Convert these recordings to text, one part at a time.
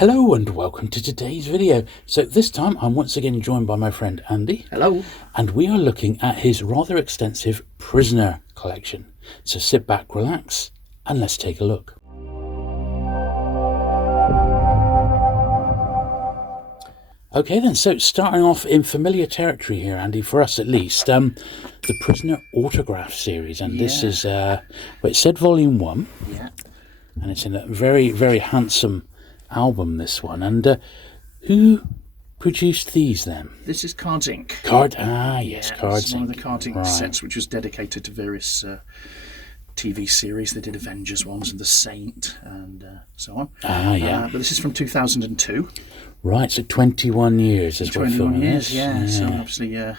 Hello and welcome to today's video. So this time I'm once again joined by my friend Andy. Hello. And we are looking at his rather extensive prisoner collection. So sit back, relax, and let's take a look. Okay then, so starting off in familiar territory here, Andy, for us at least, the Prisoner Autograph series. And this is, it said volume 1. Yeah. And it's in a very, very handsome album, this one. And who produced these then? This is Cards Inc. Cards It's one of the Cards Inc. Right. sets, which was dedicated to various TV series. They did Avengers ones and The Saint and so on. But this is from 2002. Right, so 21 years as we're filming this. Yeah. So obviously, I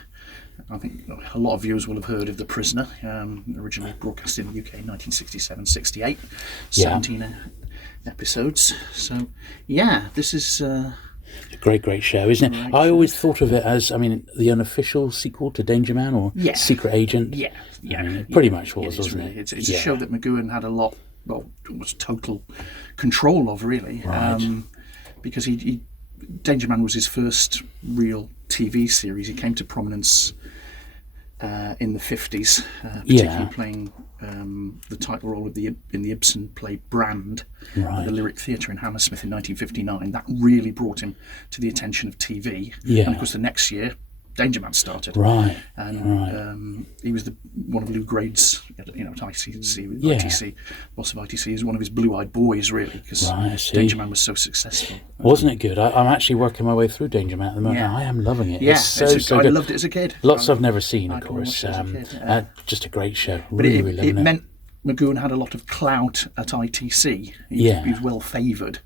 think a lot of viewers will have heard of The Prisoner, originally broadcast in the UK in 1967-68, 17 episodes. So, this is... a great show, isn't it? I always thought of it as, the unofficial sequel to Danger Man or Secret Agent. Pretty much was, wasn't it? It's a show that McGoohan had almost total control of, really. Right. Because Danger Man was his first real TV series. He came to prominence in the 50s, particularly playing the title role in the Ibsen play Brand at the Lyric Theatre in Hammersmith in 1959. That really brought him to the attention of TV. And of course, the next year, Danger Man started. He was one of Lou Grade's, at ITC, boss of ITC, is one of his blue-eyed boys, really, because Danger Man was so successful. Wasn't it good? I'm actually working my way through Danger Man at the moment. Yeah. I am loving it. Yeah, it's so good. I loved it as a kid. Lots I've never seen, of course. As a kid, just a great show. But really it meant McGoohan had a lot of clout at ITC. He was well favoured.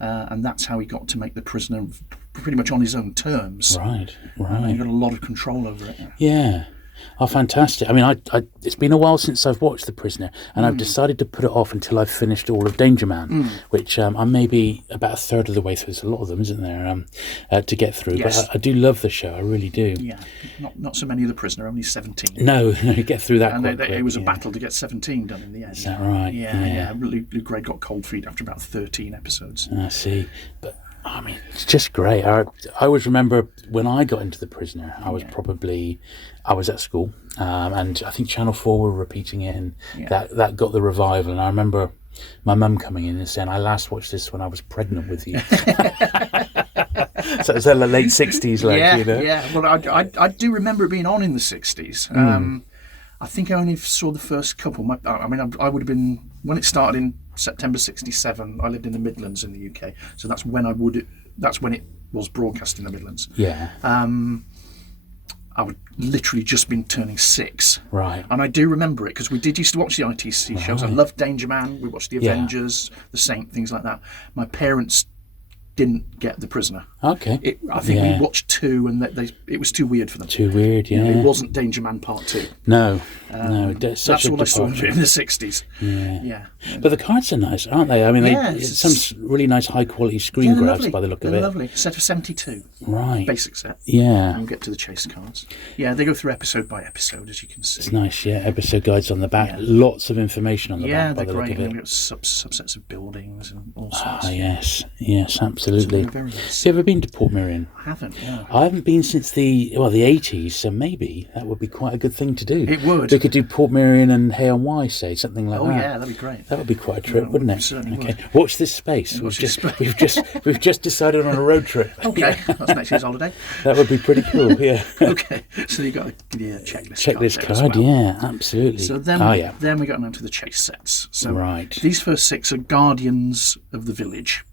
And that's how he got to make The Prisoner pretty much on his own terms. Right. He got a lot of control over it. Yeah. Oh, fantastic. It's been a while since I've watched The Prisoner, and I've decided to put it off until I've finished all of Danger Man, which I'm maybe about a third of the way through. There's a lot of them, isn't there, to get through. Yes. But I do love the show, I really do. Yeah, not so many of The Prisoner, only 17. No, you get through that quite quick. It was a battle to get 17 done in the end. Is that right? Yeah. Lou Grade got cold feet after about 13 episodes. I see. But it's just great. I always remember when I got into The Prisoner, I was at school, and I think Channel 4 were repeating it, and that got the revival. And I remember my mum coming in and saying, "I last watched this when I was pregnant with you." So it was the late 60s, Well, I do remember it being on in the 60s. I think I only saw the first couple. I would have been, when it started in September 67, I lived in the Midlands in the UK, so that's when it was broadcast in the Midlands. I would literally just been turning 6. Right. And I do remember it because we used to watch the ITC shows. I loved Danger Man. We watched the Avengers, The Saint, things like that. My parents didn't get The Prisoner. Okay. I think we watched 2 and it was too weird for them. Too weird, yeah. It wasn't Danger Man Part 2. No. That's all I saw of it in the 60s. Yeah. But the cards are nice, aren't they? It's some really nice high quality screen grabs by the look of it. They're lovely. Set of 72. Right. Basic set. Yeah. And we'll get to the chase cards. Yeah, they go through episode by episode, as you can see. It's nice, episode guides on the back. Lots of information on the back by the look of it. Yeah, they've got subsets of buildings and all sorts. Yes, absolutely. Very nice. Have you ever been to Portmeirion? I haven't, no. I haven't been since the 80s, so maybe that would be quite a good thing to do. It would. We could do Portmeirion and Hay on Wye, say, something like that. Oh yeah, that'd be great. That would be quite a trip, wouldn't it? Certainly would. Watch this space. We've just decided on a road trip. Okay, that's next year's holiday. That would be pretty cool, yeah. Okay, so you've got to give you a checklist card, yeah, absolutely. So then we got on to the chase sets. So these first 6 are Guardians of the Village.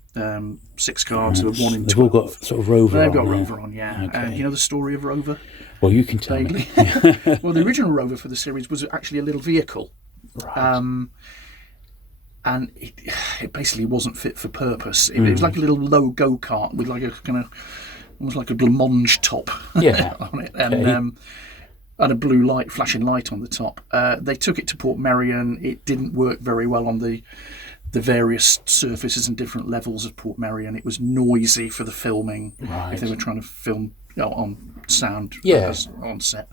6 cards, 1 in 12. They've all got sort of Rover on. They've got Rover on, yeah. Okay. You know the story of Rover? Well, you can tell me. Well, the original Rover for the series was actually a little vehicle. Right. And it basically wasn't fit for purpose. It was like a little low go-kart with like a kind of, almost like a blancmange top on it. And and a blue light, flashing light on the top. They took it to Portmeirion. It didn't work very well on the various surfaces and different levels of Portmeirion. It was noisy for the filming if they were trying to film on sound on set.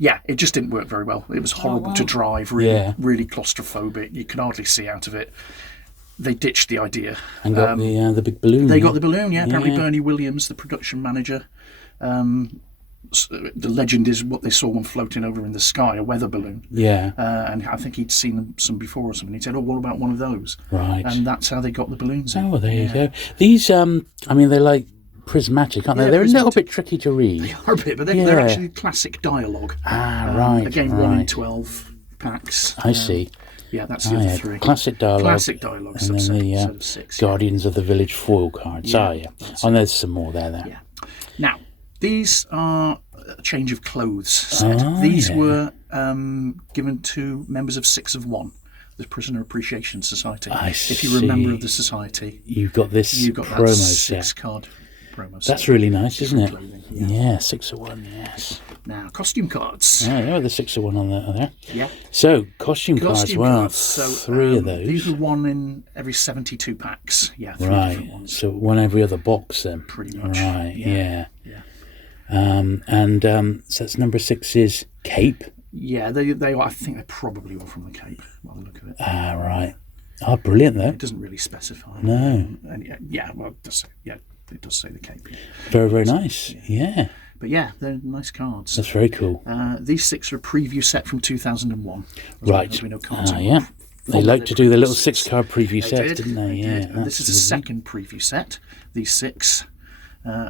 It just didn't work very well. It was horrible to drive, really claustrophobic. You could hardly see out of it. they ditched the idea and got the big balloon. They got the balloon, yeah. Apparently Bernie Williams, the production manager, the legend is what they saw one floating over in the sky, a weather balloon. Yeah. And I think he'd seen some before or something. He said, "Oh, what about one of those?" Right. And that's how they got the balloons in. Oh, well, there you go. These, I mean, they're like prismatic, aren't they? They're a little bit tricky to read. They are a bit, but they're actually classic dialogue. Right. Again, 1 in 12 packs. I see. Yeah, that's the other three. Classic dialogue. Classic dialogue, and then the set of 6. Guardians of the Village foil cards. And there's some more there. Yeah. Now, these are a change of clothes set. These were given to members of 6 of 1, the Prisoner Appreciation Society. I see. If you're a member of the society, you've got this promo that set. 6-card promo set. That's really nice, isn't it? Clothing, yeah, 6 of 1, yes. Now, costume cards. Oh, yeah, the 6 of 1 on there. Yeah. So, costume cards, well, so, 3 of those. These were 1 in every 72 packs. Yeah, 3 different ones. So, 1 every other box then. Pretty much. Right, yeah. So that's number 6 is Cape. Yeah, they I think they probably were from the Cape, by the look of it. Right. Oh, brilliant, though. It doesn't really specify. No. And well, it does say the Cape. Yeah. Very, very nice. Yeah. But yeah, they're nice cards. That's very cool. These 6 are a preview set from 2001. Right. As we know, cards yeah. They like to do the little 6-card preview sets, didn't they? Yeah. And this is the second preview set. These 6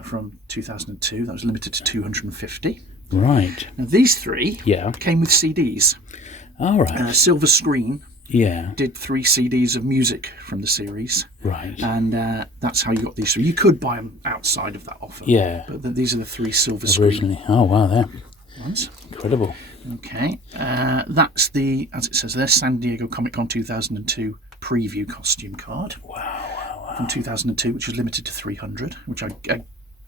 from 2002. That was limited to 250. Right. Now these 3 came with CDs. All right. Silver Screen Yeah. did 3 CDs of music from the series. Right. And that's how you got these 3. You could buy them outside of that offer. Yeah. But these are the 3 Silver Screen Originally. Oh, wow, there. ones. Incredible. Okay. That's the, as it says there, San Diego Comic-Con 2002 preview costume card. Wow. From 2002, which was limited to 300, which I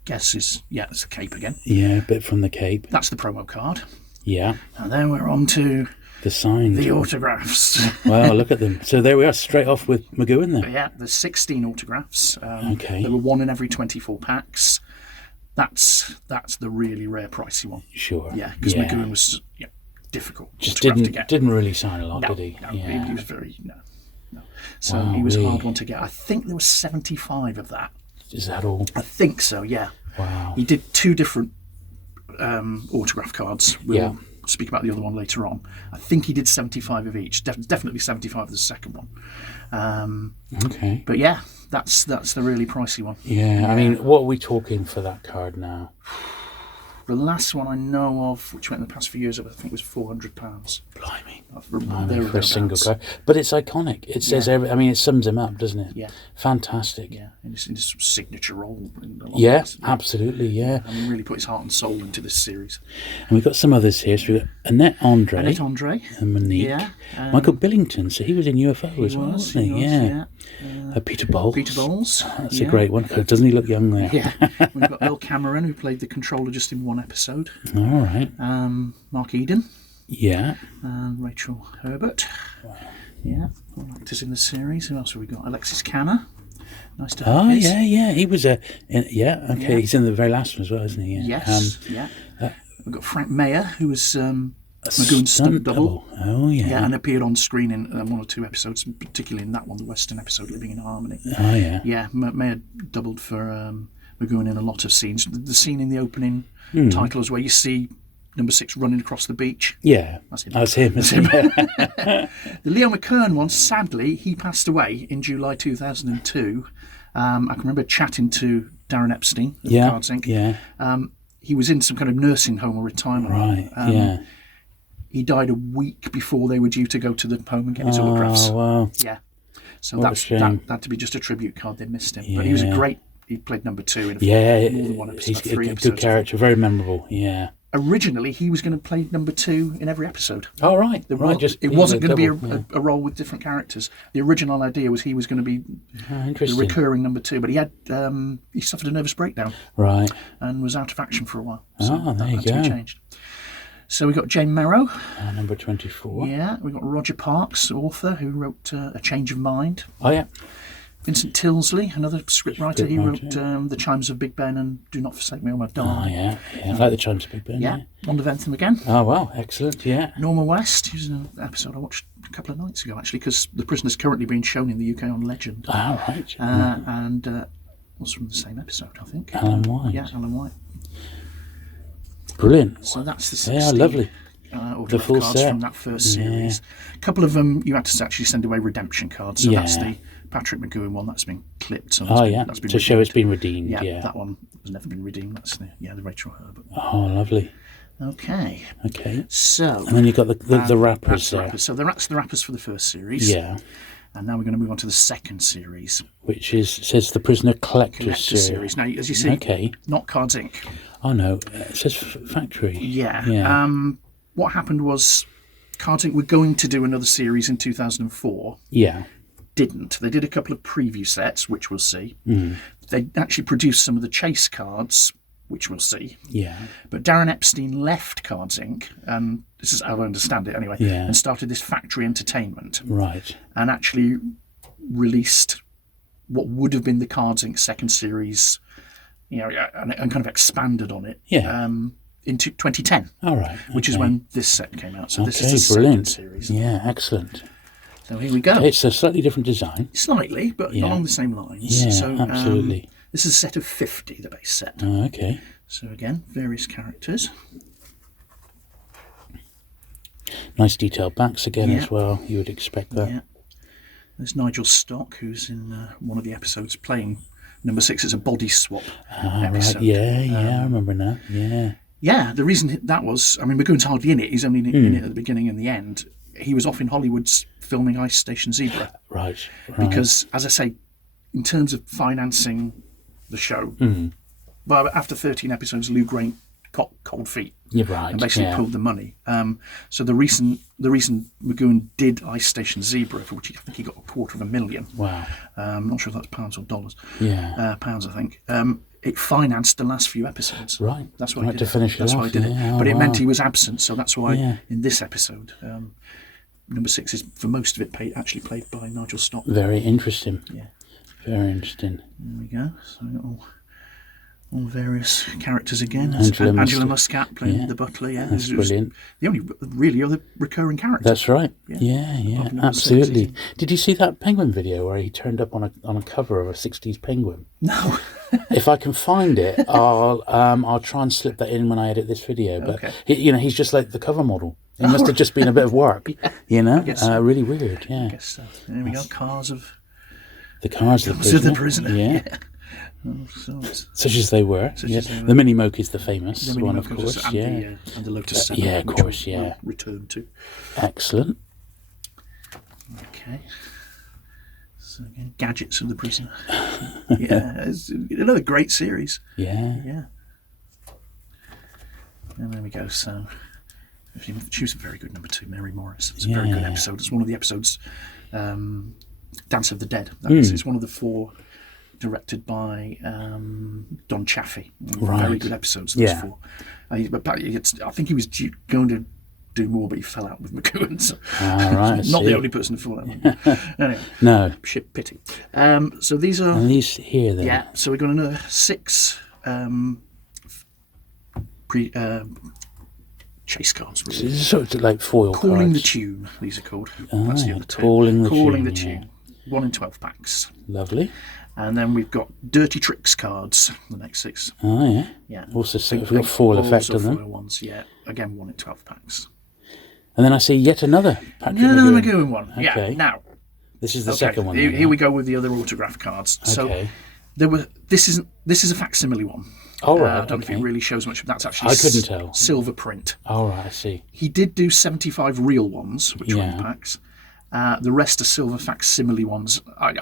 guess is, it's the Cape again. Yeah, a bit from the Cape. That's the promo card. Yeah. And then we're on to the signed. The autographs. Wow, look at them. So there we are, straight off with McGoohan there. Yeah, there's 16 autographs. Okay. There were 1 in every 24 packs. That's the really rare, pricey one. Sure. Yeah, because McGoohan was difficult. Just to get. didn't really sign a lot, No, did he? no, Yeah. he was very no. So he was a hard one to get. I think there was 75 of that. Is that all? I think so. Yeah. Wow. He did 2 different autograph cards. We'll speak about the other one later on. I think he did 75 of each. Definitely 75 of the second one. Okay. But yeah, that's the really pricey one. Yeah, I mean, what are we talking for that card now? The last one I know of, which went in the past few years, I think was £400. Blimey. There For a single card. But it's iconic. It says, it sums him up, doesn't it? Yeah. Fantastic. Yeah, in his signature role. Absolutely, yeah. I mean, really put his heart and soul into this series. And we've got some others here. So we've got Annette Andre. And Monique. Yeah. Michael Billington, so he was in UFO as well, wasn't he? Yeah. Peter Bowles. That's a great one. Doesn't he look young there? Yeah. We've got Earl Cameron, who played the controller just in 1 episode. All right. Mark Eden. Yeah. Rachel Herbert. Wow. Yeah. All actors in the series. Who else have we got? Alexis Canna. Nice to have his. Yeah. He was he's in the very last one as well, isn't he? Yeah. Yes. We've got Frank Mayer, who was McGoohan's stunt double. Oh, yeah. Yeah, and appeared on screen in 1 or 2 episodes, particularly in that one, the Western episode, Living in Harmony. Oh, yeah. Yeah, Mayer doubled for McGoohan in a lot of scenes. The scene in the opening title is where you see number 6 running across the beach. Yeah, that's him. The Leo McKern one, sadly, he passed away in July 2002. I can remember chatting to Darren Epstein of Cards Inc. Yeah. He was in some kind of nursing home or retirement home. He died a week before they were due to go to the home and get his autographs. Oh, wow. Yeah. So that had to be be a tribute card. They missed him. But he was a great... He played number 2 in more than 1 episode. He's 3 a episodes. good character, very memorable. Yeah. Originally, he was going to play number 2 in every episode. Oh, right. It wasn't going to be a role with different characters. The original idea was he was going to be the recurring number 2, but he had he suffered a nervous breakdown. Right. And was out of action for a while. So there you that go. had to be changed. So we got Jane Merrow. Number 24. Yeah, we got Roger Parks, author, who wrote A Change of Mind. Oh, yeah. Vincent Tilsley, another scriptwriter. He wrote The Chimes of Big Ben and Do Not Forsake Me, O My Darling. Oh, yeah. I like The Chimes of Big Ben. Yeah. Wand of Entham again. Oh, wow. Excellent, yeah. Norma West, who's an episode I watched a couple of nights ago, actually, because The Prisoner's currently being shown in the UK on Legend. Oh, right. And was from the same episode, I think. Alan White. Yeah, Alan White. Brilliant. So that's the 16. Yeah, lovely. The full cards set from that first series. A couple of them you had to actually send away redemption cards. So that's the Patrick McGoohan one that's been clipped. So that's been to show it's been redeemed. Yeah, that one has never been redeemed. That's the Rachel Herbert one. Oh, lovely. Okay. So, and then you've got the wrappers there. So that's the wrappers for the first series. Yeah. And now we're going to move on to the second series, which says the Prisoner Collector's series. Now, as you see, not Cards Inc. Oh no, it says Factory. Yeah. What happened was Cards Inc. were going to do another series in 2004. Yeah. Didn't. They did a couple of preview sets, which we'll see. They actually produced some of the chase cards, which we'll see. Yeah. But Darren Epstein left Cards Inc. This is how I understand it anyway. Yeah. And started this Factory Entertainment. Right. And actually released what would have been the Cards Inc. second series, and kind of expanded on it. Yeah. In 2010. All right. Which is when this set came out. So this is the brilliant. second series. Yeah, excellent. So here we go. It's a slightly different design. Slightly, but along the same lines. Yeah, so, absolutely. This is a set of 50, the base set. Oh, okay. So again, various characters. Nice detailed backs again as well. You would expect that. Yeah. There's Nigel Stock, who's in one of the episodes playing number 6. It's a body swap episode. Right. Yeah, I remember now. Yeah. Yeah, the reason that was, McGoohan's hardly in it. He's only in it at the beginning and the end. He was off in Hollywood filming Ice Station Zebra. Right. Because, as I say, in terms of financing the show, but after 13 episodes, Lou Grant got cold feet. You're right. And basically pulled the money. So the reason McGoohan did Ice Station Zebra, for which I think he got $250,000. Wow. I'm not sure if that's pounds or dollars. Yeah. Pounds, I think. It financed the last few episodes. Right. That's why he did to finish That's why he did it. Oh, but it meant he was absent, so that's why in this episode, number 6 is for most of it actually played by Nigel Stock. Very interesting. Yeah. Very interesting. There we go. So we've got all various characters again. Angela Muscat playing the butler. Yeah, that's brilliant. The only really other recurring character. That's right. Yeah, absolutely. Did you see that penguin video where he turned up on a cover of a '60s penguin? No. If I can find it, I'll try and slip that in when I edit this video. But he's just like the cover model. It must have just been a bit of work. I guess so. Really weird. Yeah. I guess so. There we go. Cars of the Prisoner. Yeah. Such as they were. The Mini Moke is the famous one, of course. And the Lotus 7. Yeah, of course. We'll return to. Excellent. Okay. So again, Gadgets of the Prisoner. It's another great series. Yeah. And there we go. So she was a very good number 2, Mary Morris. It's a very good episode. It's one of the episodes, Dance of the Dead. It's one of the 4 directed by Don Chaffee. Very good episodes, those 4. I think he was going to do more, but he fell out with McGoohan. So not the only person to fall out with. Anyway, no. Pity. So these are... And these here, then. Yeah, so we've got another 6 chase cards, really. This is sort of like foil Calling cards. the Tune, these are called. That's the other two. Calling the Tune. 1 in 12 packs. Lovely. And then we've got Dirty Tricks cards, the next 6. Oh, yeah. Yeah. Also, we've got foil effect on them. Foil ones, yeah. Again, 1 in 12 packs. And then I see yet another Patrick another McGoohan one. Okay. Yeah. Now, this is the second one. Here we go with the other autograph cards. Okay. So this is a facsimile one. Oh, right. I don't know if it really shows much. That's actually I couldn't tell. Silver print. Oh, right. I see. He did do 75 real ones, which were in packs. The rest are silver facsimile ones. I've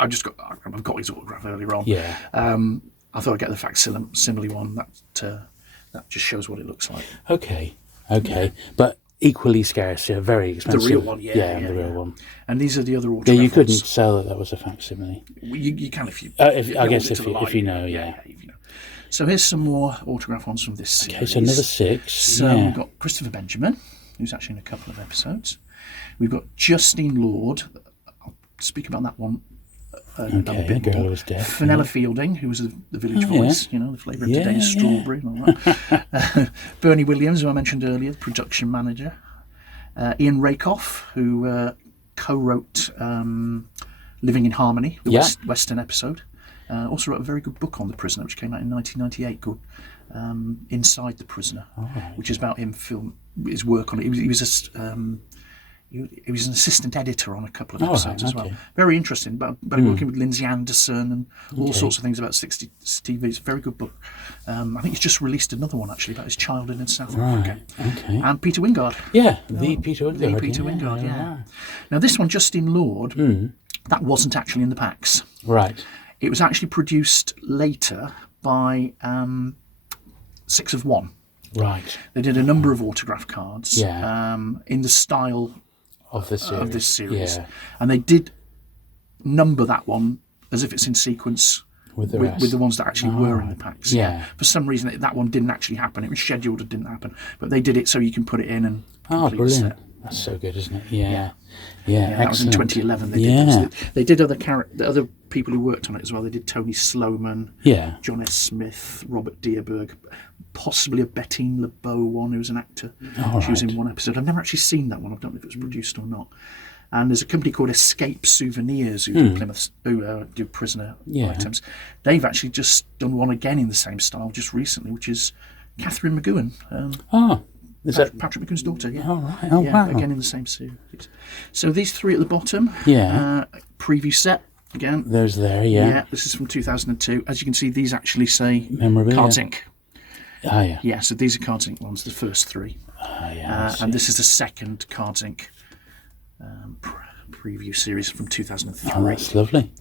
got his autograph earlier on. Yeah. I thought I'd get the facsimile one. That just shows what it looks like. Okay. Yeah. But equally scarce. Yeah, very expensive. The real one. Yeah, the real one. And these are the other autograph. Yeah, you couldn't sell that was a facsimile. You can if you. I guess if you know. Yeah. If you know. So here's some more autograph ones from this series. Okay, so another 6. So we've got Christopher Benjamin, who's actually in a couple of episodes. We've got Justine Lord. I'll speak about that one Okay, bit Girl more. Who Was Dead. Fenella Fielding, who was the village Oh, voice, the flavour of today's strawberry and all that. Bernie Williams, who I mentioned earlier, the production manager. Ian Rakoff, who co-wrote Living in Harmony, the Western episode. Also wrote a very good book on The Prisoner, which came out in 1998, called Inside the Prisoner, which is about his work on it. He was an assistant editor on a couple of episodes as well. Very interesting, but working with Lindsay Anderson and all sorts of things about 60s TV. It's a very good book. I think he's just released another one, actually, about his childhood in South Africa. Okay. And Peter Wingard. Yeah, the Peter Wingard. The Peter Wingard, yeah. Now, this one, Justine Lord, that wasn't actually in the packs. Right. It was actually produced later by 6 of 1. Right. They did a number of autograph cards in the style of this series. Yeah. And they did number that one as if it's in sequence with the ones that actually were in the packs. Yeah. For some reason, that one didn't actually happen. It was scheduled, it didn't happen. But they did it so you can put it in and complete brilliant. the set. That's so good, isn't it? Yeah, that was in 2011. They did this. They did other people who worked on it as well. They did Tony Sloman, John S. Smith, Robert Dierberg, possibly a Bettine LeBeau one, who was an actor. She was in one episode. I've never actually seen that one. I don't know if it was produced or not. And there's a company called Escape Souvenirs who do Plymouth, who do prisoner items. They've actually just done one again in the same style just recently, which is Catherine McGoohan. Is that Patrick McGoohan's daughter? Yeah. Oh, right. Oh, wow. Again in the same series. So these three at the bottom. Preview set again. There's Yeah, this is from 2002. As you can see, these actually say Memorabilia. Cards Inc. Oh, yeah. Yeah, so these are Cards Inc. ones, the first three. And this is the second Cards Inc. Preview series from 2003. Oh, that's lovely.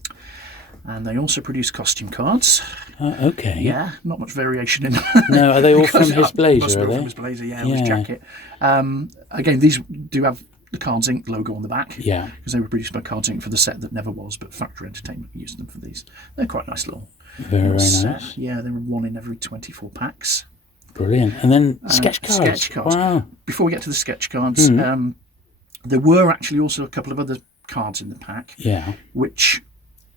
And they also produce costume cards. Okay. Yeah, not much variation in them. No, are they all from his blazer, are they? From his blazer, his jacket. Again, these do have the Cards Inc. logo on the back. Yeah. Because they were produced by Cards Inc. for the set that never was, but Factory Entertainment used them for these. They're quite nice little set. Nice. Yeah, they were one in every 24 packs. Brilliant. And then sketch cards. Sketch cards. Wow. Before we get to the sketch cards, there were actually also a couple of other cards in the pack. Yeah. Which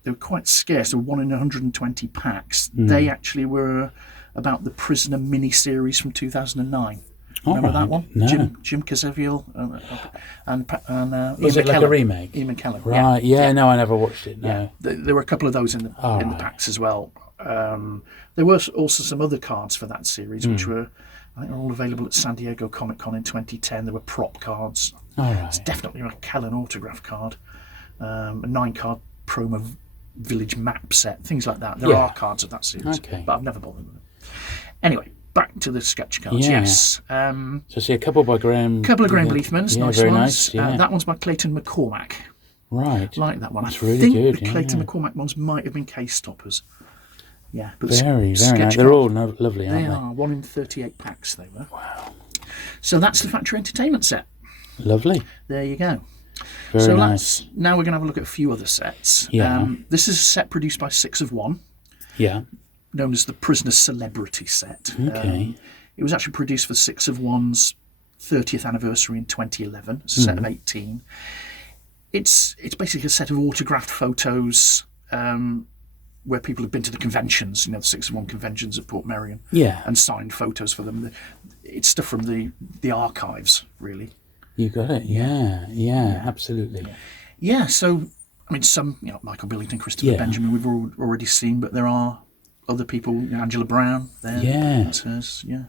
they were quite scarce. They were 1 in 120 packs. They actually were about the Prisoner mini-series from 2009. Remember that one? No. Jim Cazeville and was it like a remake? Ian McKellen. Right. Yeah. No, I never watched it. No. Yeah. There were a couple of those in the packs as well. There were also some other cards for that series, which were, I think, they're all available at San Diego Comic Con in 2010. There were prop cards. It's definitely a McKellen autograph card, a 9-card promo village map set, things like that. There are cards of that series, but I've never bothered with them. Anyway, back to the sketch cards. Yes. So I see a couple by Graham. Couple of Graham Leithmans, nice very ones. Nice. That one's by Clayton McCormack. Right. Like that one. That's I really think good. the Clayton McCormack ones might have been case stoppers. Yeah, but very nice. They're all lovely, aren't they? They are. 1 in 38 packs they were. Wow. So that's the Factory Entertainment set. Lovely. There you go. Very nice. Now we're going to have a look at a few other sets. Yeah. This is a set produced by 6 of 1. Yeah. Known as the Prisoner Celebrity set. Okay. It was actually produced for 6 of 1's 30th anniversary in 2011. It's a set of 18. It's basically a set of autographed photos where people have been to the conventions, the 6 of 1 conventions at Port Merion. Yeah. And signed photos for them. It's stuff from the archives, really. You got it. Yeah, absolutely. Yeah, so, I mean, some, Michael Billington, Christopher Benjamin, we've already seen, but there are other people, Angela Brown there. Yeah. That's hers, yeah.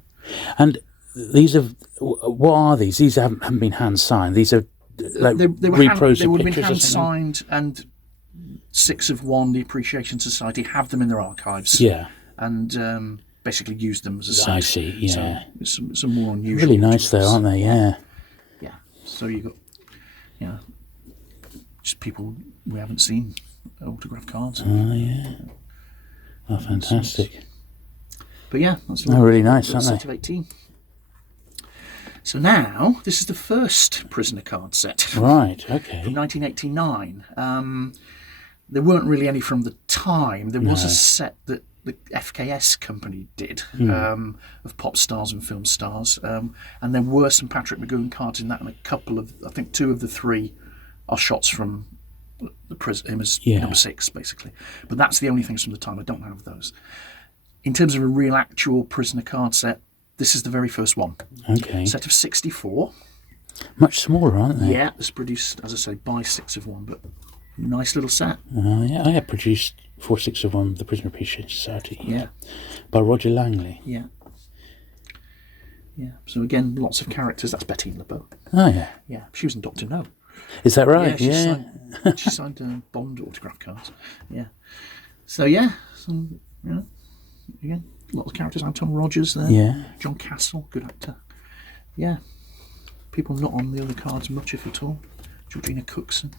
And these are, what are these? These haven't been hand-signed. These are like they repros they of would have been pictures or something? hand-signed, and 6 of 1, the Appreciation Society, have them in their archives. Yeah. And basically use them as a set. I see, yeah. So some more unusual. Really nice though, aren't they? Yeah. Yeah. So you got, just people we haven't seen autograph cards. Oh, yeah. Oh, fantastic. But yeah, that's really nice, aren't set they? of 18. So now, this is the first Prisoner card set. Right, okay. From 1989. There weren't really any from the time. There was a set that the FKS company did of pop stars and film stars. And there were some Patrick McGoohan cards in that, and a couple of, I think 2 of the 3 are shots from him as number 6, basically. But that's the only things from the time. I don't have those. In terms of a real actual prisoner card set, this is the very first one. Okay. Set of 64. Much smaller, aren't they? Yeah, it's produced, as I say, by 6 of 1, but nice little set. Yeah, I had produced 4 6 of 1, the Prisoner Appreciation Society. Yeah. By Roger Langley. Yeah. Yeah. So again, lots of characters. That's Betty LeBeau. Oh, yeah. Yeah. She was in Doctor No. Is that right? Yeah. She signed Bond autograph cards. Yeah. So, yeah. Some, again, lots of characters. Anton Rogers there. Yeah. John Castle, good actor. Yeah. People not on the other cards much, if at all. Georgina Cookson.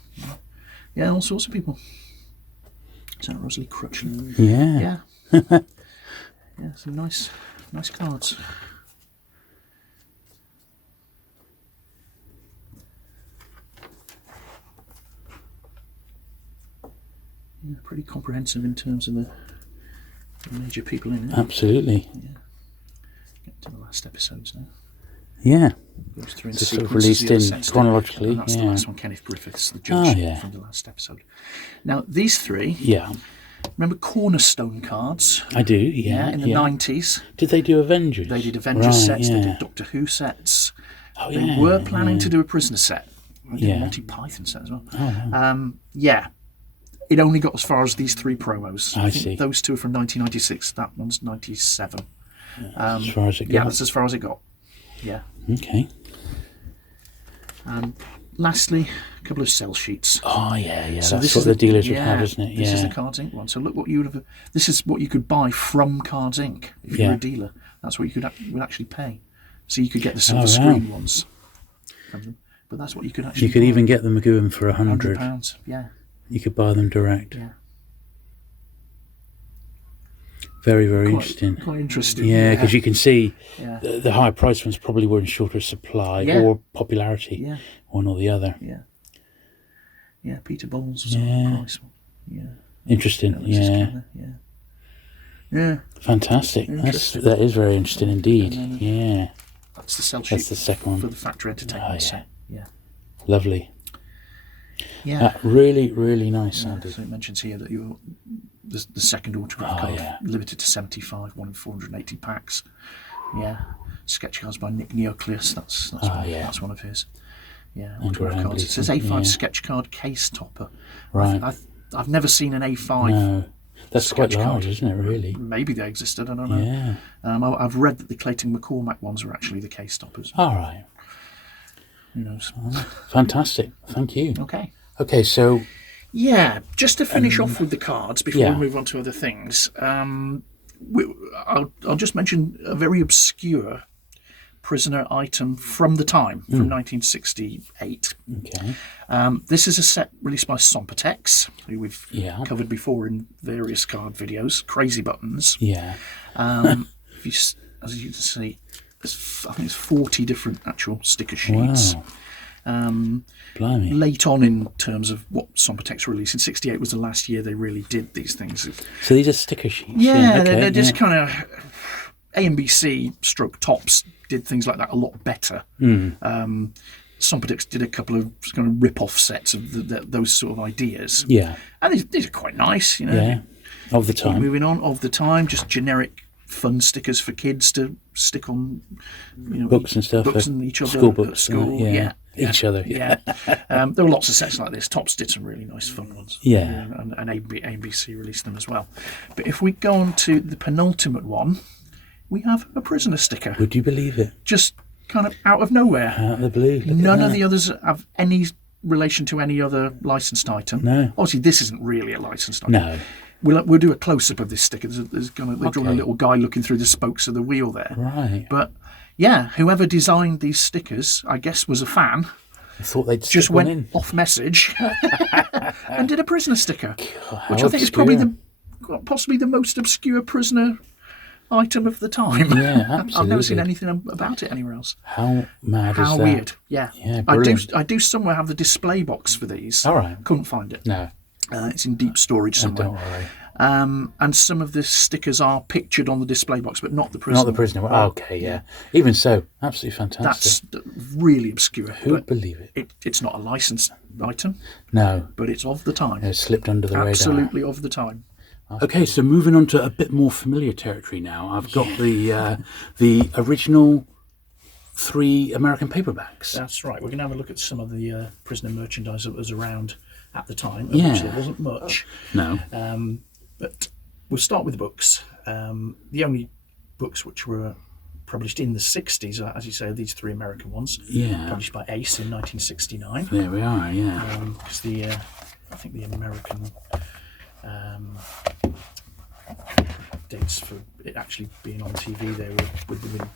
Yeah, all sorts of people. Is that Rosalie Crutchlow? Yeah. Yeah. Yeah, some nice cards. Yeah, pretty comprehensive in terms of the major people in it. Absolutely. Yeah. Get to the last episodes now. Yeah. Goes through in Just sort of sequences, released the in other chronologically. and that's the last one, Kenneth Griffiths, the judge from the last episode. Now, these 3, remember Cornerstone cards? I do, yeah. In the 90s. Did they do Avengers? They did Avengers sets, they did Doctor Who sets. They were planning to do a prisoner set. They did a Monty Python set as well. Yeah. It only got as far as these 3 promos. I think those 2 are from 1996. That one's 97. As far as it got. Yeah, that's as far as it got. Yeah. Okay. Lastly, a couple of sell sheets. Oh, yeah. So that's what the dealers would have, isn't it? This is the Cards Inc. one. So look what you would have. This is what you could buy from Cards Inc. If you're a dealer. That's what you would actually pay. So you could get the silver screen ones from them. But that's what you could actually. You could buy. even get the McGoohan for £100. Yeah. You could buy them direct. Yeah. Very, very interesting. Quite interesting. Yeah, because you can see the higher price ones probably were in shorter supply or popularity, one or the other. Yeah. Yeah, Peter Bowles was on the price one. Yeah. Interesting. Yeah. Fantastic. That is very interesting indeed. Yeah. That's the sell sheet. That's the second one for the Factory Entertainment set. Yeah. Lovely. Yeah. Really, really nice, Andy. So it mentions here that the second autograph card limited to 75, 1 in 480 packs. Yeah. Sketch cards by Nick Neocleus. That's one of his. Yeah. Autograph cards. It says A5 sketch card case topper. Right. I've never seen an A5. No. That's quite large, isn't it, really? Maybe they existed, I don't know. Yeah. I've read that the Clayton McCormack ones were actually the case toppers. All right. Who knows? Fantastic. Thank you. Okay, so... Yeah, just to finish off with the cards before we move on to other things, I'll just mention a very obscure prisoner item from the time, from 1968. Okay. This is a set released by Sompotex, who we've covered before in various card videos. Crazy Buttons. Yeah. As you can see, I think it's 40 different actual sticker sheets. Wow. Blimey. Late on in terms of what Sompotex released. In 68 was the last year they really did these things. So these are sticker sheets? Yeah, they're just kind of... A&BC stroke Tops did things like that a lot better. Sompotex did a couple of kind of rip-off sets of those sort of ideas. Yeah. And these are quite nice, Yeah, of the time. Moving on, of the time, just generic fun stickers for kids to stick on, books and stuff. Books and each other. School books. At school, Each other. Yeah. There were lots of sets like this. Tops did some really nice fun ones. Yeah. And A&BC released them as well. But if we go on to the penultimate one, we have a prisoner sticker. Would you believe it? Just kind of out of nowhere. Out of the blue. None of the others have any relation to any other licensed item. No. Obviously, this isn't really a licensed item. No. We'll do a close-up of this sticker. They've drawn a little guy looking through the spokes of the wheel there. Right. But, yeah, whoever designed these stickers, I guess, was a fan. I thought they'd just went in. off message and did a prisoner sticker, God, which I think is probably possibly the most obscure prisoner item of the time. Yeah, absolutely. I've never seen anything about it anywhere else. How mad is that? How weird. Yeah. Brilliant. I do somewhere have the display box for these. All right. Couldn't find it. No. It's in deep storage somewhere. Don't worry. And some of the stickers are pictured on the display box, but not the prisoner. Not the prisoner. Okay, yeah. Even so, absolutely fantastic. That's really obscure. Who'd believe it? It's not a licensed item. No. But it's of the time. It slipped under the radar. Absolutely of the time. Okay, so moving on to a bit more familiar territory now. I've got the original 3 American paperbacks. That's right. We're going to have a look at some of the prisoner merchandise that was around at the time. Which there wasn't much. No. But we'll start with the books. The only books which were published in the 60s, as you say, are these 3 American ones. Yeah. Published by Ace in 1969. There we are, yeah. Because I think the American dates for it actually being on TV, they were within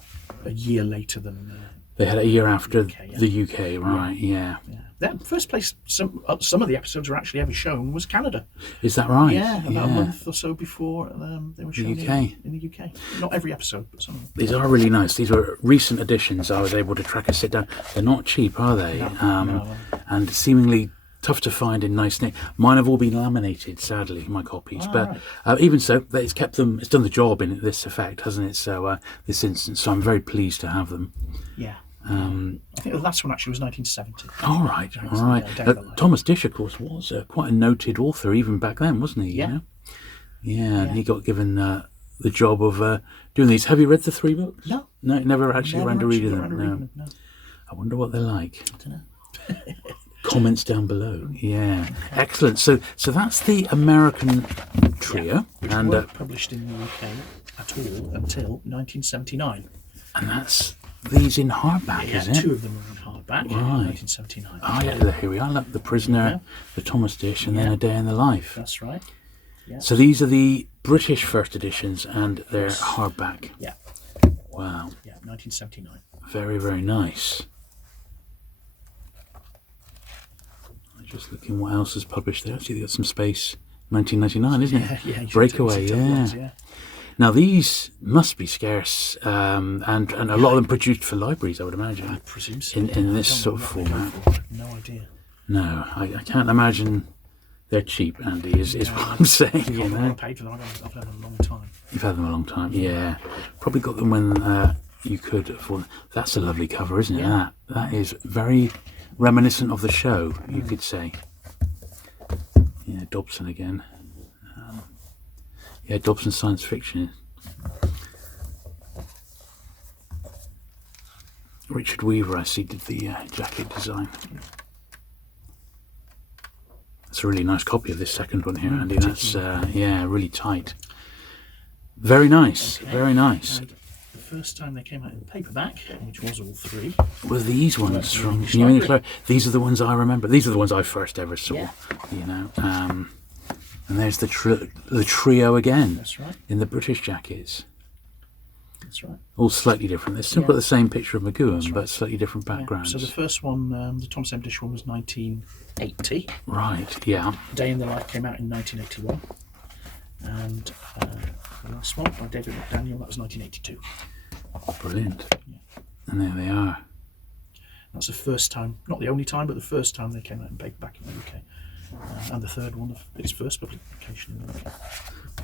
a year later than... They had a year after the UK, right, yeah. The first place some of the episodes were actually ever shown was Canada. Is that right? Yeah, about a month or so before they were shown in the UK. Not every episode, but some of them. These are really nice. These were recent editions. I was able to track a sit down. They're not cheap, are they? No. And seemingly tough to find in nice nick. Mine have all been laminated, sadly, my copies. But even so, it's kept them. It's done the job in this effect, hasn't it? So this instance, so I'm very pleased to have them. Yeah. I think the last one actually was 1970. All right. Thomas Dish, of course, was quite a noted author even back then, wasn't he? Yeah. You know? Yeah. He got given the job of doing these. Have you read the 3 books? No, never actually ran to read them. No. I wonder what they're like. I don't know. Comments down below. Yeah, excellent. So that's the American trio, which weren't published in the UK at all until 1979. And that's these in hardback, is it? 2 of them were in hardback in 1979. Oh yeah, here we are. Look, the Prisoner, the Thomas Dish, and then A Day in the Life. That's right. Yeah. So these are the British first editions, and they're hardback. Yeah. Wow. Yeah, 1979. Very, very nice. Just looking what else is published there. Actually, they got some space. 1999, isn't it? Yeah. Breakaway, ones, yeah. Now these must be scarce, and a lot of them produced for libraries, I would imagine. I presume so. In this sort of format. I have no idea. No, I can't imagine they're cheap, Andy, is what I'm saying. You know? I paid for them. I've had them a long time. You've had them a long time, yeah. Probably got them when you could afford them. That's a lovely cover, isn't it? Yeah. That is very reminiscent of the show, you could say. Yeah, Dobson again. Dobson science fiction. Richard Weaver, I see, did the jacket design. That's a really nice copy of this second one here, Andy. That's really tight. Very nice, very nice. The first time they came out in paperback, which was all 3, were these ones from New England. These are the ones I remember. These are the ones I first ever saw. Yeah. You know, and there's the trio again. That's right. In the British jackets. That's right. All slightly different. They've still got the same picture of McGoohan, but slightly different backgrounds. So the first one, the Thomas M. Dish one, was 1980. Right. Yeah. Day in the Life came out in 1981, and the last one by David McDaniel, that was 1982. Brilliant. And there they are. That's the first time, not the only time, but the first time they came out in paperback in the UK. And the third one of its first publication in the UK.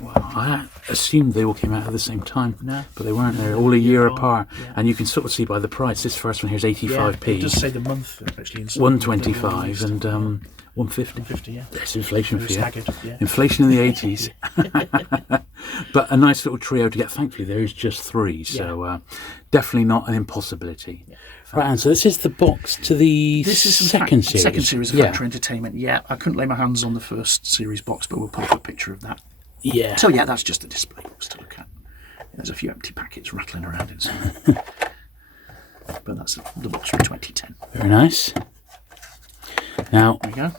Wow, I assumed they all came out at the same time, No. But they weren't. They're all a year apart, yeah. And you can sort of see by the price. This first one here is 85p. It does say the month actually. 125 and 150. 150, yeah. That's inflation for you. Staggered, yeah. Inflation in the 80s. But a nice little trio to get. Thankfully, there is just 3, so definitely not an impossibility. Yeah. Right, and so this is the box to the second series. Second series of Factory Entertainment. Yeah, I couldn't lay my hands on the first series box, but we'll put up a picture of that. Yeah. So that's just the display box to look at. There's a few empty packets rattling around inside. But that's the box from 2010. Very nice. Now, there we go.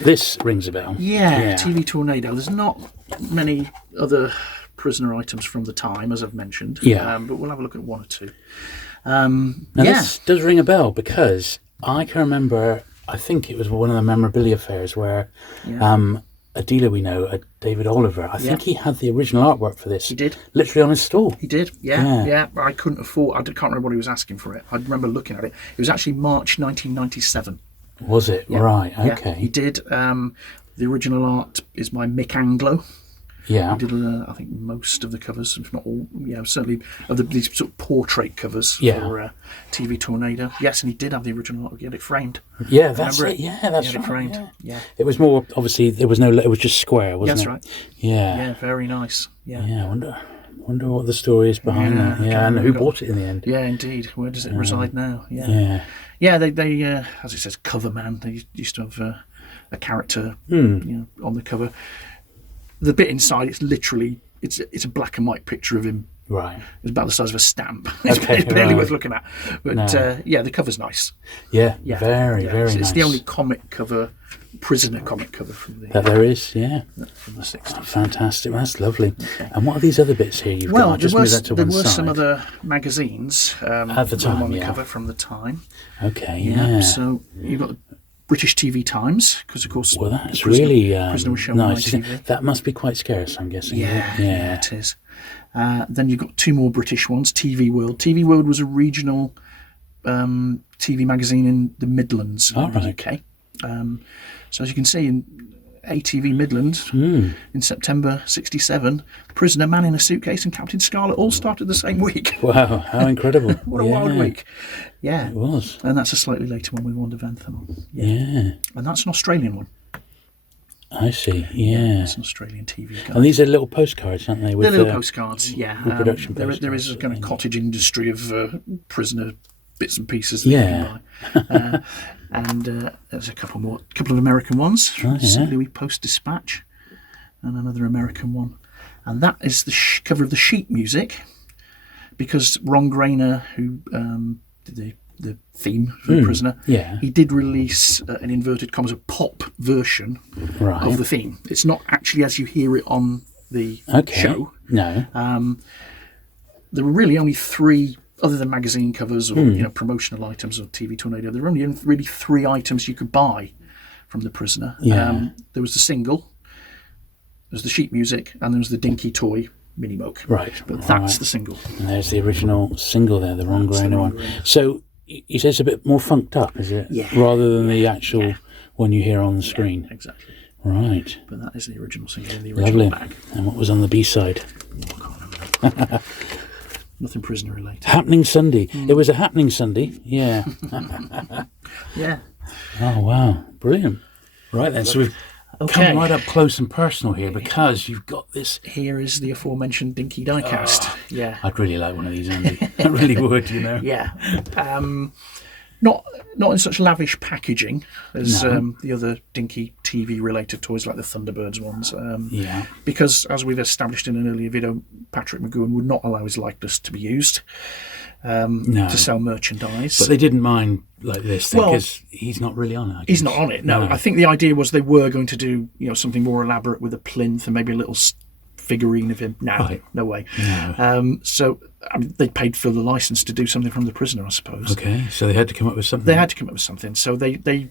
This rings a bell. Yeah, TV Tornado. There's not many other prisoner items from the time, as I've mentioned. Yeah. But we'll have a look at 1 or 2. Now this does ring a bell because I can remember, I think it was one of the Memorabilia fairs where a dealer we know, David Oliver, I think he had the original artwork for this. He did. Literally on his stall. He did, yeah. I couldn't afford, I can't remember what he was asking for it. I remember looking at it. It was actually March 1997. Was it? Yeah. Right, okay. Yeah, he did. The original art is by Mick Anglo. Yeah. He did, I think, most of the covers, if not all. Yeah, certainly of these sort of portrait covers for TV Tornado. Yes, and he did have the original. He had it framed. Yeah, that's it. Yeah, that's he had right. It framed. Yeah. It was more, obviously, it was just square, wasn't it? That's right. Yeah. Yeah, very nice. Yeah. Yeah, I wonder what the story is behind that. Yeah, and who bought it in the end. Yeah, indeed. Where does it reside now? Yeah. Yeah, they as it says, cover man. They used to have a character on the cover. The bit inside, it's literally it's a black and white picture of him. Right. It's about the size of a stamp. It's barely worth looking at. But the cover's nice. Yeah, very it's nice. It's the only comic cover, prisoner comic cover from the that there is, yeah. From the 60s. Oh, fantastic. That's lovely. Okay. And what are these other bits here you've got? There were some other magazines at the time, on the cover from the time. Okay, yeah. So you've got British TV Times, because of course, that's really Prisoner was shown nice. on ITV. That must be quite scarce, I'm guessing. Yeah, it is. Then you've got two more British ones. TV World. TV World was a regional TV magazine in the Midlands in the UK. So as you can see in ATV Midlands in September '67, Prisoner, Man in a Suitcase, and Captain Scarlet all started the same week. Wow, how incredible! What a wild week! Yeah, it was. And that's a slightly later one with Wanda Vantham. Yeah, and that's an Australian one. I see. Yeah, it's an Australian TV guide. And these are little postcards, aren't they? They're little postcards. Yeah, reproduction. There is a kind of cottage industry of prisoner bits and pieces that you can buy. And there's a couple of American ones. St. Louis Post-Dispatch, and another American one. And that is the cover of the sheet music, because Ron Grainer, who did the theme for The Prisoner, he did release an inverted commas a pop version of the theme. It's not actually as you hear it on the show. No. There were really only three, other than magazine covers or promotional items or TV Tornado, there were only really three items you could buy from The Prisoner. There was the single, there was the sheet music, and there was the dinky toy Mini Moke. Right. But that's the single. And there's the original single there, the Ron Grainer one. So he says a bit more funked up, is it? Yeah. Rather than the actual one you hear on the screen. Yeah, exactly. Right. But that is the original single in the original bag. And what was on the B-side? I can't remember. Nothing Prisoner related. Happening Sunday. It was a happening Sunday. Yeah. Yeah. Oh, wow. Brilliant. Right then, so we've come right up close and personal here, because you've got this. Here is the aforementioned dinky diecast. Yeah. I'd really like one of these, Andy. I really would, Yeah. Not in such lavish packaging as the other dinky TV related toys like the Thunderbirds ones. Because, as we've established in an earlier video, Patrick McGoohan would not allow his likeness to be used to sell merchandise. But they didn't mind like this, because he's not really on it. He's not on it. No, I think the idea was they were going to do something more elaborate with a plinth and maybe a little figurine of him. No way. No. So they paid for the license to do something from The Prisoner, I suppose. Okay, so they had to come up with something. So they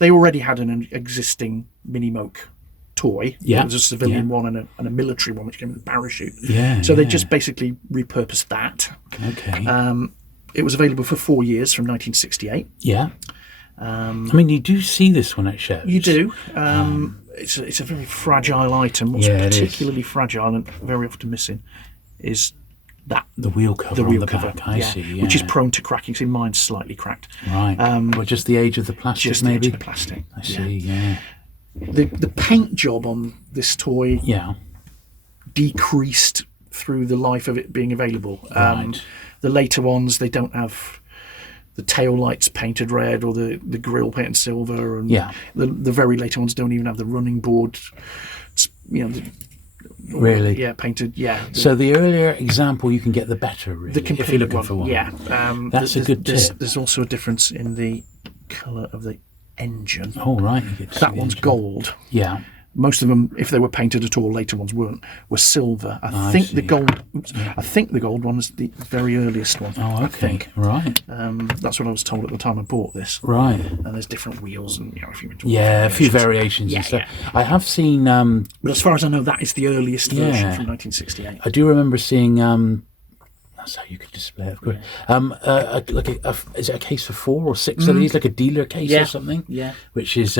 already had an existing Mini Moke toy. Yeah. It was a civilian one and a military one, which came with a parachute. Yeah. So they just basically repurposed that. Okay. It was available for 4 years from 1968. Yeah. I mean, you do see this one at shows. You do. It's a very fragile item. What's particularly fragile and very often missing is the wheel cover. The wheel on the cover, back, I see. Yeah. Which is prone to cracking. See, mine's slightly cracked. Right. But just the age of the plastic, just maybe. The age of the plastic. I see. Yeah. The paint job on this toy decreased through the life of it being available. Right. The later ones, they don't have the tail lights painted red or the grille painted silver, and the very later ones don't even have the running board. Really? Yeah, painted. Yeah. So the earlier example you can get, the better. Really, if you're looking for one. Yeah. That's a good tip. There's also a difference in the colour of the engine. Oh right. That one's gold. Yeah. Most of them, if they were painted at all, later ones weren't, were silver. I think the gold. I think the gold one is the very earliest one. Oh, okay. I think. Right. That's what I was told at the time I bought this. Right. And there's different wheels and a few variations and stuff. Yeah. I have seen. But as far as I know, that is the earliest version from 1968. I do remember seeing. That's how you could display it, of course. Is it a case for 4 or 6 of these, like a dealer case or something? Yeah. Which is,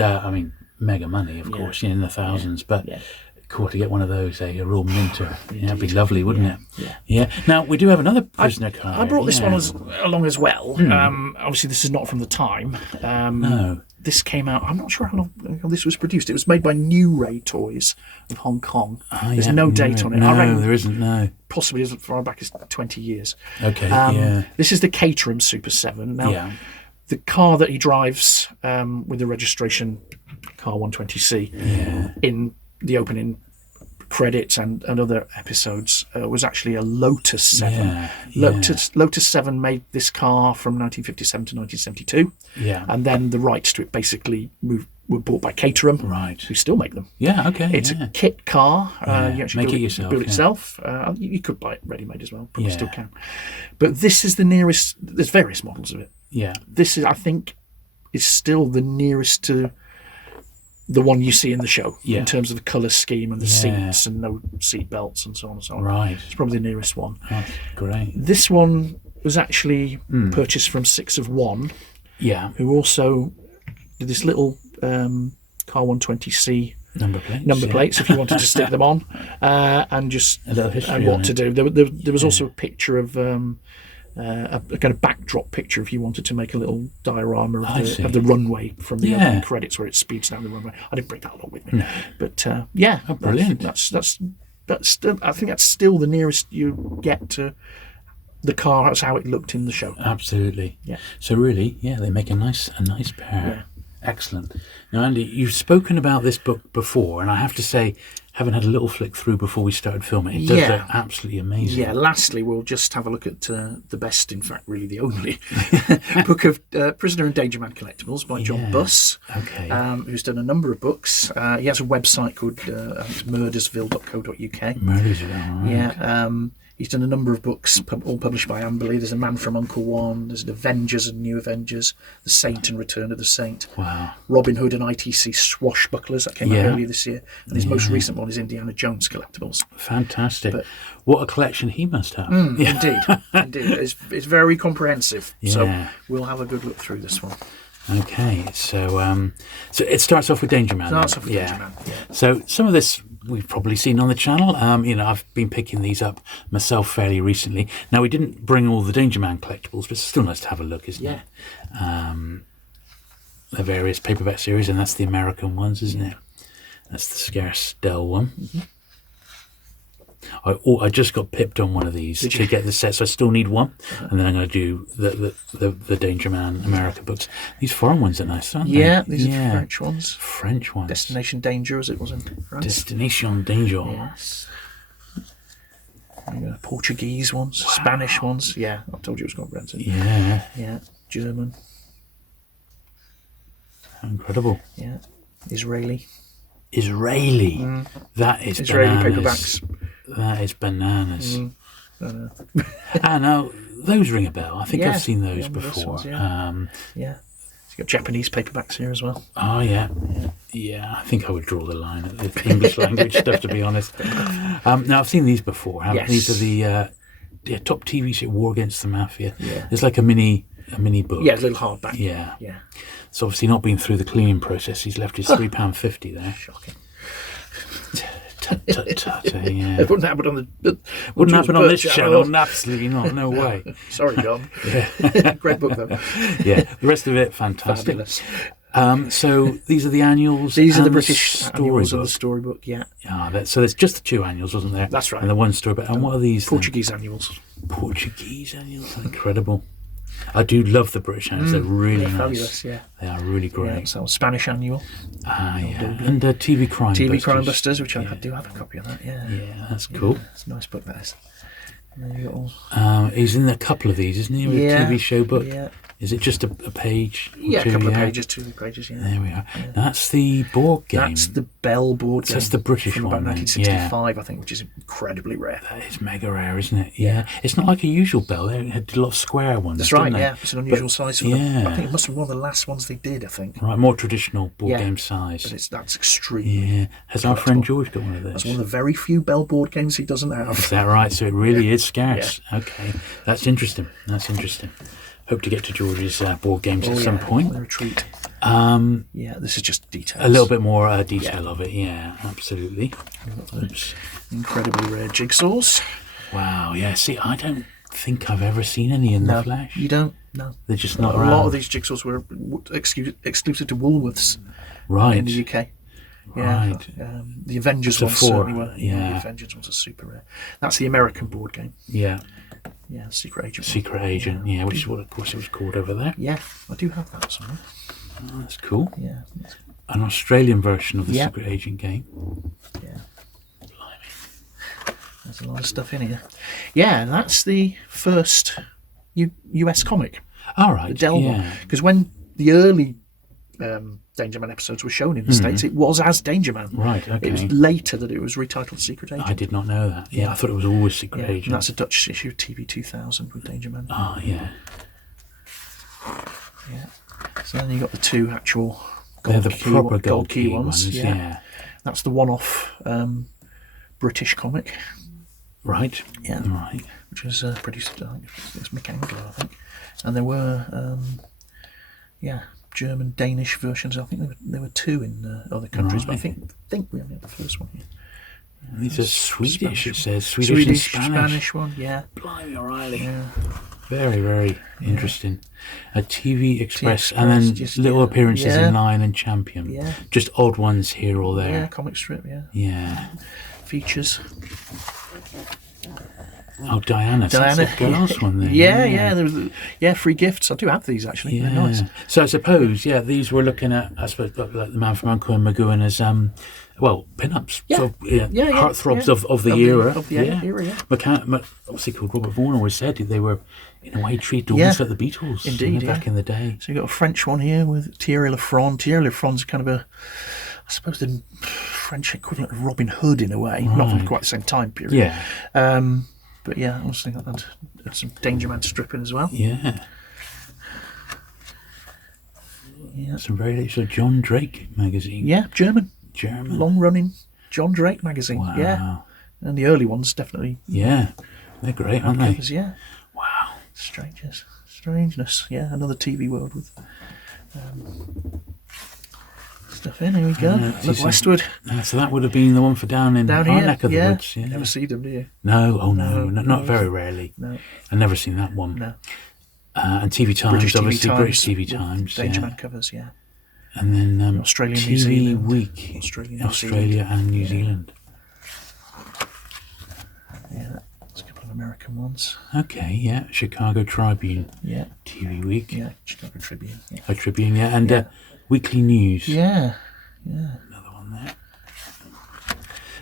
mega money, of course, in the thousands. But Cool to get one of those, a real minter. Yeah, it'd be lovely, wouldn't it? Yeah. Now, we do have another prisoner card. I brought this one along as well. Obviously, this is not from the time. No. This came out, I'm not sure how long this was produced. It was made by New Ray Toys of Hong Kong. There's no date on it. No, there isn't, no. Possibly as far back as 20 years. Okay, This is the Caterham Super 7. Now, the car that he drives with the registration car 120C in the opening credits and other episodes was actually a Lotus 7. Lotus 7 made this car from 1957 to 1972. And then the rights to it basically were bought by Caterham, who still make them. It's a kit car. You actually build it yourself. You could buy it ready-made as well. Probably still can. But this is the nearest. There's various models of it. This is, I think, is still the nearest to the one you see in the show in terms of the colour scheme and the seats and no seat belts and so on and so on. It's probably the nearest one. That's great. This one was actually purchased from 6 of 1, who also did this little car 120C number plates if you wanted to stick them on and just and what to do. There was also a picture of a kind of backdrop picture if you wanted to make a little diorama of the runway from the opening credits where it speeds down the runway. I didn't bring that along with me, but brilliant. That's still, I think that's still the nearest you get to the car. That's how it looked in the show. Absolutely. So really, they make a nice pair. Excellent. Now, Andy, you've spoken about this book before, and I have to say, having had a little flick through before we started filming, it does look absolutely amazing. Lastly, we'll just have a look at the best, in fact, really the only book of Prisoner and Danger Man Collectibles by John Buss, who's done a number of books. He has a website called murdersville.co.uk. Murdersville, right. He's done a number of books, all published by Amberley. There's A Man from Uncle One, there's Avengers and New Avengers, The Saint and Return of the Saint, Robin Hood and ITC Swashbucklers, that came out earlier this year, and his most recent one is Indiana Jones Collectibles. Fantastic. What a collection he must have. Indeed. It's very comprehensive, so we'll have a good look through this one. Okay, so it starts off with Danger Man. Danger Man. So some of this we've probably seen on the channel. I've been picking these up myself fairly recently. Now, we didn't bring all the Danger Man collectibles, but it's still nice to have a look, isn't it? The various paperback series, and that's the American ones, isn't it? That's the Scarce Dell one. I just got pipped on one of these to get the set, so I still need one, and then I'm going to do the Danger Man America books. These foreign ones are nice, aren't they? These are French ones. French ones. Destination Danger, as it was in France. Destination Danger. Yes. Portuguese ones, Spanish ones. I told you it was comprehensive. German. Incredible. Israeli. That is Israeli bananas. paperbacks. That is bananas. Now, those ring a bell. I think I've seen those before. Ones, you've got Japanese paperbacks here as well. I think I would draw the line at the English language stuff, to be honest. Now, I've seen these before. These are the top TV show, War Against the Mafia. There's like a mini book. A little hardback. It's obviously not been through the cleaning process. He's left his £3.50 there. Shocking. It wouldn't happen on wouldn't happen on this channel. Absolutely not. No way. Sorry, John. Great book though. The rest of it fantastic. Fabulous. So these are the annuals. These are the British annuals of the storybook. So there's just the 2 annuals, wasn't there? That's right. And the 1 storybook. And what are these? Portuguese annuals. Portuguese annuals. Incredible. I do love the British annuals. They're really nice. Fabulous, They are really great. So Spanish annual. And TV Crime TV Busters. Crime Busters, which I do have a copy of that. That's cool. It's a nice book, that is. And then you got all... he's in a couple of these, isn't he? With a TV show book. Is it just a page? A couple of pages, 2 pages. There we are. That's the board game. That's the Bell board game. That's the British from one. About 1965, I think, which is incredibly rare. That is mega rare, isn't it? It's not like a usual Bell. They had a lot of square ones. That's right. It's an unusual size for them. I think it must have been one of the last ones they did. I think. Right, more traditional board game size. But that's extreme. Has our friend George got one of those? That's one of the very few Bell board games he doesn't have. Is that right? So it really is scarce. Okay, that's interesting. Hope to get to George's board games at some point. They're a treat. Yeah, this is just details. A little bit more detail of it. Yeah, absolutely. Oops. Incredibly rare jigsaws. Wow. Yeah. See, I don't think I've ever seen any in the flesh. You don't? No. They're just not A around. lot of these jigsaws were exclusive to Woolworths right. in the UK. Yeah, right. The Avengers ones certainly were. Yeah. The Avengers ones are super rare. That's the American board game. Yeah. Yeah, Secret Agent. Secret Agent, yeah, which is what, of course, it was called over there. Yeah, I do have that somewhere. Oh, that's cool. Yeah. An Australian version of the Secret Agent game. Yeah. Blimey. There's a lot of stuff in here. Yeah, and that's the first US comic. All right. The Delmore. Because when the early Danger Man episodes were shown in the States, it was as Danger Man. Right, okay. It was later that it was retitled Secret Agent. I did not know that. Yeah, I thought it was always Secret Agent. And that's a Dutch issue of TV 2000 with Danger Man. Oh, yeah. Yeah. So then you got the two actual gold key ones. Yeah. That's the one-off British comic. Right. Yeah. Right. Which was produced, it's mechanical, I think. And there were, German, Danish versions. I think there were two in other countries, but I think we only had the first one here. These are Swedish, it says. Swedish and Spanish one, yeah. Blimey O'Reilly. Yeah. Very, very interesting. A TV Express, and then just, little appearances in Lion and Champion. Yeah. Just odd ones here or there. Yeah, comic strip, yeah. Yeah. Features. Oh, Diana. That's the girls one there. Yeah. There was, free gifts. I do have these actually. Yeah. They're nice. So I suppose, these were looking at, I suppose, like the Man from Uncle and McGoohan as, pin-ups. Yeah. So, heartthrobs of the era. Of the era, yeah. What's he called? Robert Vaughan always said they were, in a way, treated almost like the Beatles. Indeed, back in the day. So you got a French one here with Thierry Lafron. Thierry Lafron's kind of a, I suppose, the French equivalent of Robin Hood in a way. Not from quite the same time period. Yeah. But yeah, I was thinking that had some Danger Man stripping as well. Yeah. Yeah. Some very so John Drake magazine. Yeah, German. Long running John Drake magazine. Wow. Yeah. And the early ones definitely. Yeah. They're great, aren't they? Yeah. Wow. Strangeness. Yeah, another TV world with stuff in. Here we go. Look westward. So that would have been the one for down here. neck of the woods. Yeah. Never see them, do you? No. Oh no. Not very rarely. No. I've never seen that one. No. And TV Times, British TV Times. Danger Man covers, yeah. And then Australia, TV New Zealand. Week. Australia and New Zealand. Yeah, there's a couple of American ones. Okay, yeah. Chicago Tribune. Yeah. TV Week. Yeah, Chicago Tribune. Yeah. Tribune, yeah. And Weekly News. Yeah. Another one there.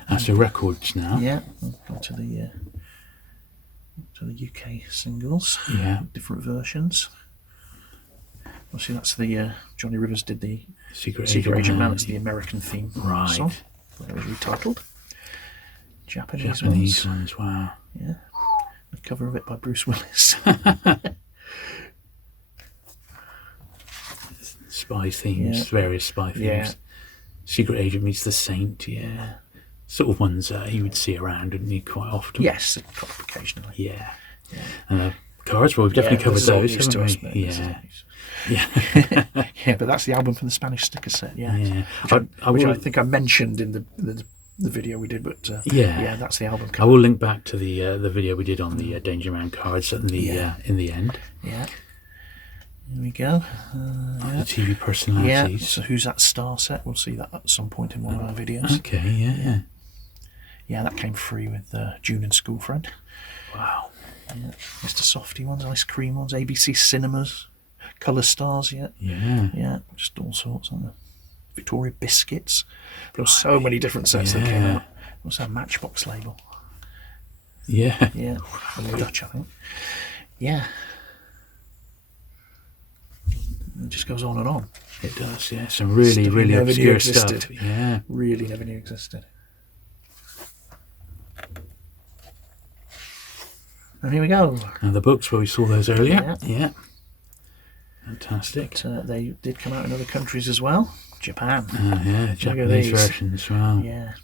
That's the records now. Yeah. Go to the UK singles. Yeah. Different versions. Obviously, that's the Johnny Rivers did the Secret Agent Man. It's the American theme song. That was retitled. Japanese ones. Wow. Yeah. The cover of it by Bruce Willis. Spy themes, various spy themes. Yeah. Secret Agent meets the Saint. Yeah. Sort of ones you would see around, wouldn't you, quite often? Yes, occasionally. Yeah. Cards, well, we've definitely covered those, haven't we? Yeah. Yeah, but that's the album from the Spanish sticker set, yeah. Which I think I mentioned in the video we did, but that's the album cover. I will link back to the video we did on the Danger Man cards in the end. Yeah. Here we go. The TV personalities. Yeah, so Who's That Star set? We'll see that at some point in one of our videos. Okay, yeah. Yeah, that came free with June and School Friend. Wow. Yeah. Mr. Softy ones, Ice Cream ones, ABC Cinemas, Colour Stars, yeah. Just all sorts on the Victoria Biscuits. There were so many different sets that came out. Also a Matchbox label. Yeah. From the Dutch, I think. Yeah. It just goes on and on. It does, yeah. Some really obscure stuff. Yeah. Really never knew existed. And here we go. And the books where we saw those earlier. Yeah. Fantastic. But, they did come out in other countries as well. Japan. Japanese versions. Wow. Yeah.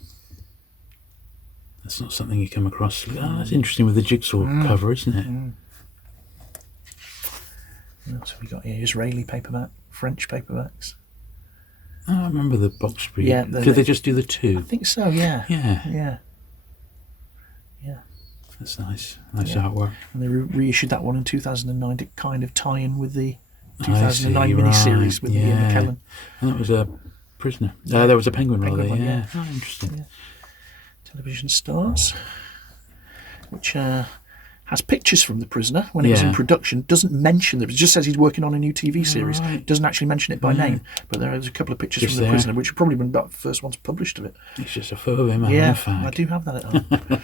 That's not something you come across. That's interesting with the jigsaw cover, isn't it? So we got here Israeli paperback, French paperbacks. Oh, I remember the box breed. Yeah, Did they just do the two? I think so. Yeah. Yeah. Yeah. That's nice. Nice artwork. And they reissued that one in 2009 to kind of tie in with the I 2009 see, miniseries right, with Ian McKellen. And that was a prisoner. There was a penguin, rather. one, Yeah. Oh, interesting. Yeah. Television Stars, which has pictures from the prisoner when it was in production. Doesn't mention them. It just says he's working on a new TV series. Right. Doesn't actually mention it by name. But there's a couple of pictures Just from the there. prisoner, which have probably been about the first ones published of it. It's just a photo of him. Yeah, having a fag. I do have that at home.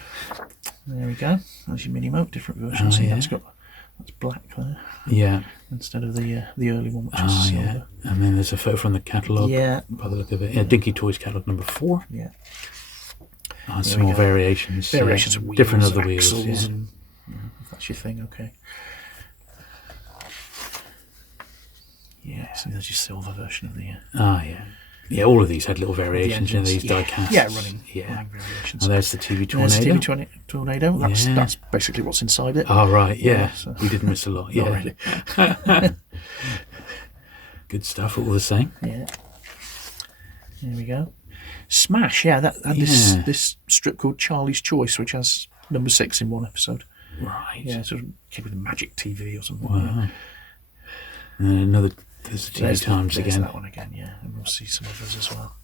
There we go. There's your mini moat, different versions. That's black there. Yeah. Instead of the early one, which is silver. Yeah. And then there's a photo from the catalogue. Yeah. By the look of it. Yeah, Dinky Toys catalogue number 4. Yeah. Some more variations. Variations of wheels, different other axles, wheels. and if that's your thing, okay. Yeah, so there's your silver version of the. Yeah. Yeah, all of these had little variations in these die-casts. Yeah, running variations. And there's the TV There's Tornado. the TV Tornado. That's basically what's inside it. Oh, right, yeah. So. We didn't miss a lot. Yeah. Not really. Good stuff, all the same. Yeah. There we go. Smash, that had this strip called Charlie's Choice, which has number 6 in one episode. Right. Yeah, sort of came with a Magic TV or something. Wow. And there's the TV Times there's again. That one again, yeah. And we'll see some others as well.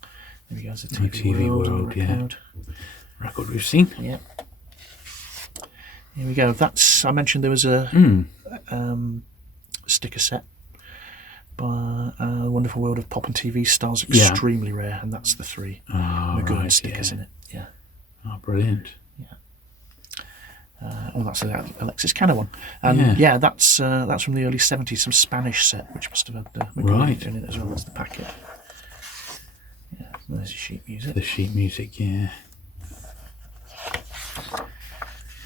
There we go, the TV World, record. Record we've seen. Yeah. Here we go. I mentioned there was a sticker set by Wonderful World of Pop and TV Stars, extremely rare, and that's the 3 McGoohan stickers in it. Yeah. Oh, brilliant. That's the Alexis Canna one, and that's from the early '70s. Some Spanish set, which must have had McGoohan in it as well. That's the packet. Yeah, there's the sheet music. The sheet music, yeah.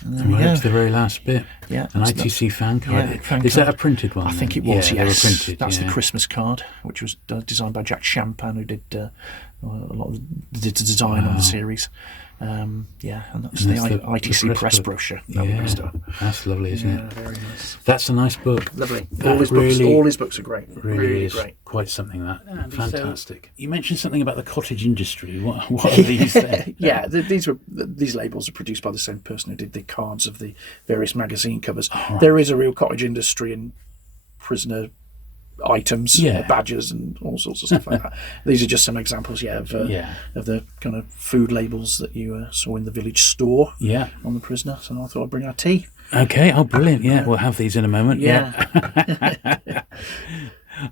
And we're up to the very last bit. Yeah, an ITC fan card. Fan Is card. that a printed one? I think it was. Yeah, Yes, they were printed. That's the Christmas card, which was designed by Jack Champan, who did a lot of the design on the series. And that's the ITC press brochure. That's lovely, isn't it? Very nice. That's a nice book. Lovely. All his books are great. Really is great. Quite something, that. Fantastic. So, you mentioned something about the cottage industry. What are these then? These labels are produced by the same person who did the cards of the various magazine covers. Right. There is a real cottage industry in prisoner items, badges, and all sorts of stuff like that. These are just some examples, of the kind of food labels that you saw in the village store on the prisoner. So I thought I'd bring our tea. Okay, brilliant. Yeah, we'll have these in a moment.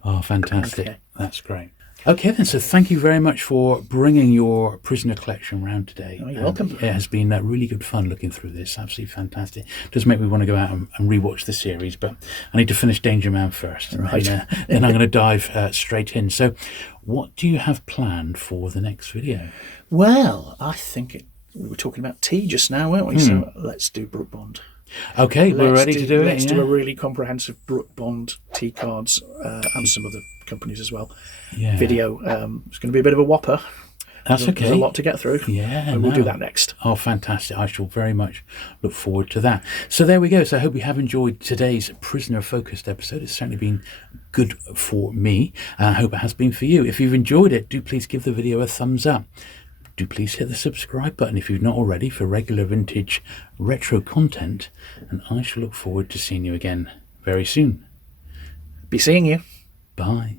Oh, fantastic. Okay. That's great. Okay then, so thank you very much for bringing your prisoner collection round today. Oh, you're welcome. It has been really good fun looking through this, absolutely fantastic. Does make me want to go out and rewatch the series, but I need to finish Danger Man first, right. and then I'm going to dive straight in. So what do you have planned for the next video? Well, I think we were talking about tea just now, weren't we? So let's do Brooke Bond. Okay, we're ready to do it. Let's do a really comprehensive Brooke Bond tea cards and some other companies as well. Video. It's going to be a bit of a whopper. That's okay. There's a lot to get through. We'll do that next. Oh, fantastic. I shall very much look forward to that. So there we go. So I hope you have enjoyed today's prisoner-focused episode. It's certainly been good for me, and I hope it has been for you. If you've enjoyed it, do please give the video a thumbs up. Do please hit the subscribe button if you've not already for regular vintage retro content, and I shall look forward to seeing you again very soon. Be seeing you. Bye.